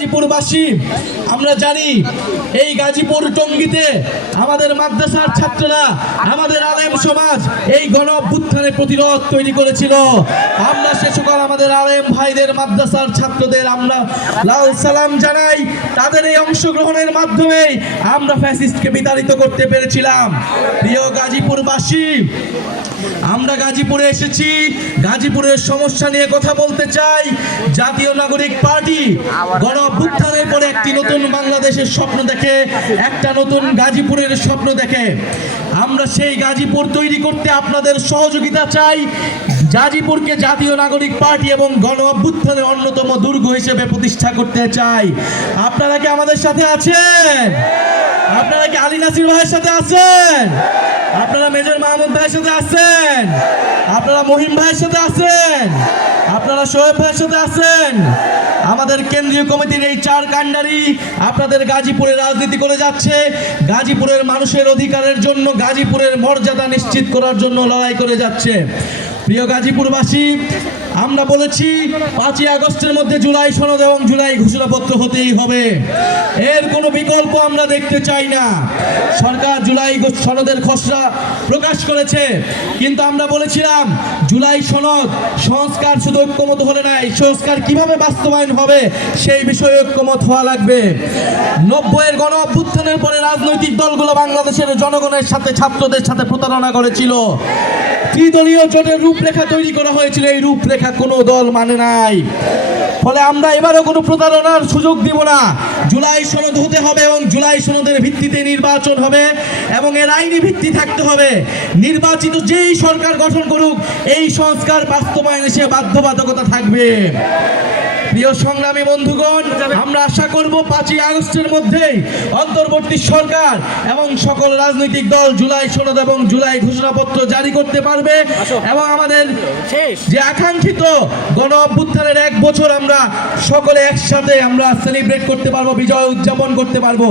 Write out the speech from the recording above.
গাজীপুরবাসী আমরা জানি এই গাজীপুর টঙ্গীতে আমাদের মাদ্রাসার ছাত্ররা আমাদের আলেম সমাজ এই গণ অভ্যুত্থানের প্রতিরোধ তৈরি করেছিল। আমরা সে সকল আমাদের আলেম ভাইদের মাদ্রাসার ছাত্রদের আমরা লাল সালাম জানাই। তাদের এই অংশগ্রহণের মাধ্যমে আমরা ফ্যাসিস্টকে বিতাড়িত করতে পেরেছিলাম। প্রিয় গাজীপুরবাসী, আমরা গাজীপুরে এসেছি, গাজীপুরের সমস্যা নিয়ে কথা বলতে চাই। জাতীয় নাগরিক পার্টি গণ অভ্যুত্থানের পরে একটি নতুন বাংলাদেশের স্বপ্ন দেখে, একটা নতুন গাজীপুরের স্বপ্ন দেখে। আমরা সেই গাজীপুর তৈরি করতে আপনাদের সহযোগিতা চাই। গাজীপুরকে জাতীয় নাগরিক পার্টি এবং গণ অভ্যুত্থানের অন্যতম দুর্গ হিসেবে প্রতিষ্ঠা করতে চাই। আপনারা কি আমাদের সাথে আছেন? আপনারা কি আলী নাসির ভাইয়ের সাথে আছেন? আপনারা মেজর মাহমুদ ভাইয়ের সাথে আছেন? আপনারা মহিম ভাইয়ের সাথে আছেন? আপনারা শোয়েব ভাইয়ের সাথে আছেন? আমাদের কেন্দ্রীয় কমিটির এই চার কাণ্ডারি আপনাদের গাজীপুরে রাজনীতি করে যাচ্ছে, গাজীপুরের মানুষের অধিকারের জন্য, গাজীপুরের মর্যাদা নিশ্চিত করার জন্য লড়াই করে যাচ্ছে। প্রিয় গাজীপুরবাসী, আমরা বলেছি 5ই আগস্টের মধ্যে জুলাই সনদ এবং জুলাই ঘোষণাপত্র হতেই হবে। এর কোনো বিকল্প আমরা দেখতে চাই না। সরকার জুলাই সনদের খসড়া প্রকাশ করেছে, কিন্তু আমরা বলেছিলাম জুলাই সনদ সংস্কার শুধু ঐক্যমত হলে না, এই সংস্কার কিভাবে বাস্তবায়ন হবে সেই বিষয়ে ঐক্যমত হওয়া লাগবে। 90-এর গণ অভ্যুত্থানের পরে রাজনৈতিক দলগুলো বাংলাদেশের জনগণের সাথে, ছাত্রদের সাথে প্রতারণা করেছিল। ত্রিদলীয় জোটের রূপরেখা তৈরি করা হয়েছিল, এই রূপরেখা কোনো দল মানে নাই। ফলে আমরা এবারও কোনো প্রতারণার সুযোগ দিব না। জুলাই সনদ হতে হবে এবং জুলাই সনদের ভিত্তিতে নির্বাচন হবে এবং এর আইনি ভিত্তি থাকতে হবে। নির্বাচিত যেই সরকার গঠন করুক, এই সংস্কার বাস্তবায়নে সে বাধ্যবাধকতা থাকবে। প্রিয় সংগ্রামী বন্ধুগণ, আমরা আশা করব 5ই আগস্টের মধ্যেই অন্তর্বর্তী সরকার এবং সকল রাজনৈতিক দল জুলাই সনদ এবং জুলাই ঘোষণাপত্র জারি করতে পারবে এবং আমাদের যে আকাঙ্ক্ষিত গণ অভ্যুত্থানের 1 বছর আমরা সকলে একসাথে আমরা সেলিব্রেট করতে পারবো, বিজয় উদযাপন করতে পারবো।